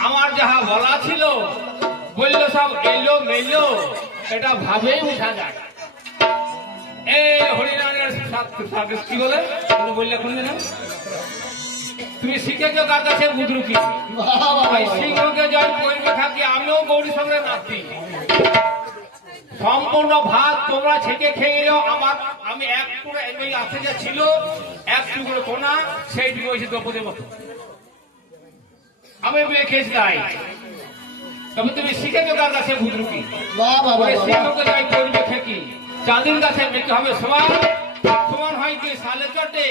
আমার যাহা বলা ছিল বলল সব এলো মেলো এটা ভাবেই বোঝা যায় এ হরিনারায়ণের কি বলে? তুমি বললে কোন দিন তুমি শিখেছো কার কাছে বুদ্রুকি? সিংহকে জয় করবে থাকি আমিও গৌরী সঙ্গে নাতি সম্পূর্ণ ভাত তোমরা ছেঁকে খেয়ে গেলেও আমার আমি এক টুকরো এই আছে যে ছিল এক টুকরো কোনা সেই টুকরো হয়েছে দ্রৌপদীর মতো। আমি বিয়ে খেয়েছি তাই তবে তুমি শিখেছো কার কাছে ওই সিংহকে জয় করবে খেকি চাঁদির কাছে মেতে হবে সমান সমান হয় কি সালে চটে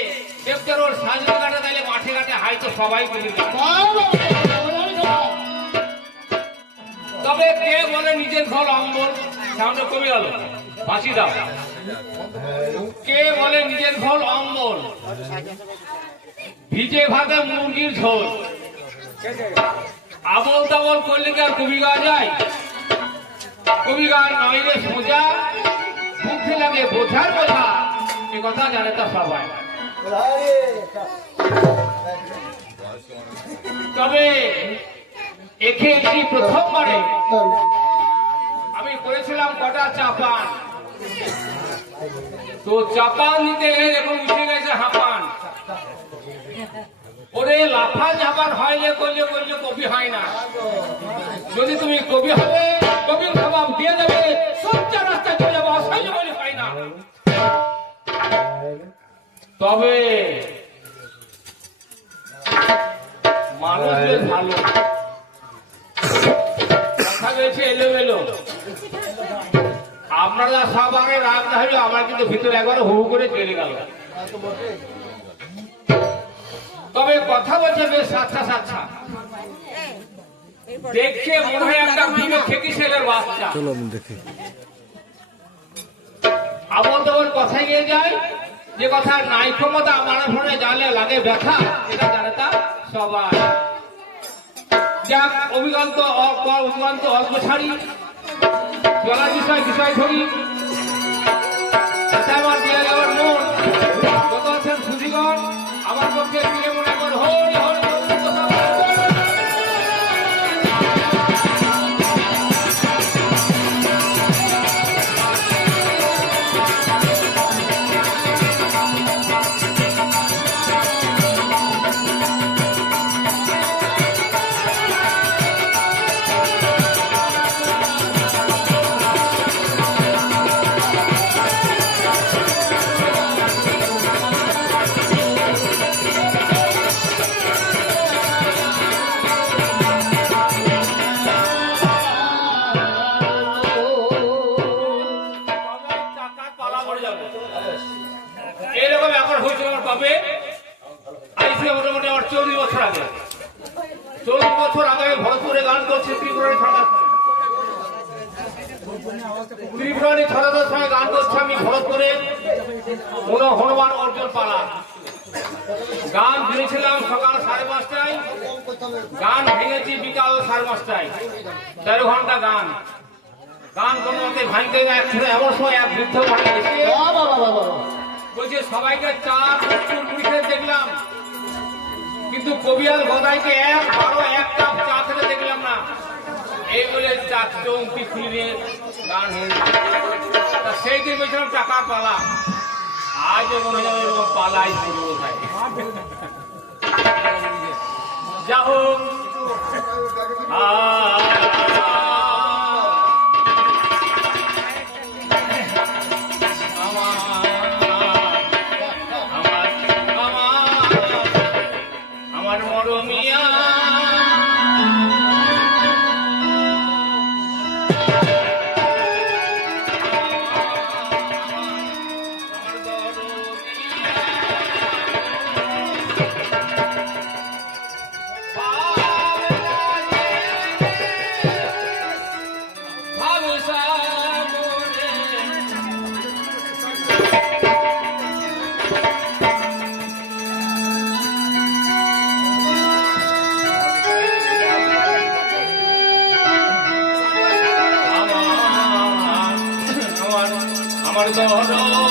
দেখতে ওর সাজে কাটে তাইলে মাঠে ঘাটে হয়তো সবাই করে তবে কে বলে নিজের ঘর অম্বল সামনে কমে গেল ফাঁসি দাও কে বলে নিজের ঘর অম্বল ভিজে ভাতে মুরগির ঝোল আবল তাবল করলে কি আর কবি গাওয়া যায়? কবি গান নইলে সোজা, বুদ্ধি লাগে বোঝার কথা। এ কথা জানে তা সবাই। তবে একে একটি প্রথমবারে আমি করেছিলাম কটা চাপান। তো চাপান গেলে এখন উঠে গেছে ওরে লাফা ঝাপান হয়লে করলে করলে কবি হয় না। যদি তুমি কবি হবে দিয়ে দেবে চলে যাব, অসহ্য বলে হয় না। তবে মানুষ ভালো। কথা বলছে এলো এলো আপনারা সবারে রাগ না হলে আমার কিন্তু ভিতরে একবার হু করে চলে গেল। তবে কথা বলছে বেশ সাচ্ছা সাচ্ছা দেখে মনে হয় একটা বিবে খেকি ছেলের বাচ্চা। চলো দেখি। আবল তবল কথায় গিয়ে যায়। যে কথা নাই ক্ষমতা আমার ফোনে জানলে লাগে ব্যথা এটা জানে তা সবাই। যাক অভিজ্ঞান্ত অল্প ছাড়ি। চলার বিষয় বিষয় ধরি। কোন হনুমান অর্জুন পালা। গান দিয়েছিলাম সকাল সাড়ে পাঁচটায়। গান ভেঙেছি বিকাল সাড়ে পাঁচটায়। তেরো ঘণ্টা গান। গান কোনো মতে ভাঙতে একসাথে এমন সময় এক বৃদ্ধ বলছে, সবাইকে চা বিস্কুট মিঠে দেখলাম। কিন্তু কবিয়াল গদাইকে এক বারো, এক কাপ চা খেতে দেখলাম না। এই বলে চা চৌকি খুলে নিয়ে গান সেই দিন বলছিলাম, টাকা পালা। আজও মনে যাবে এরকম পালাই শুরু কোথায় যা হোক আমার আমার আমার দরদ।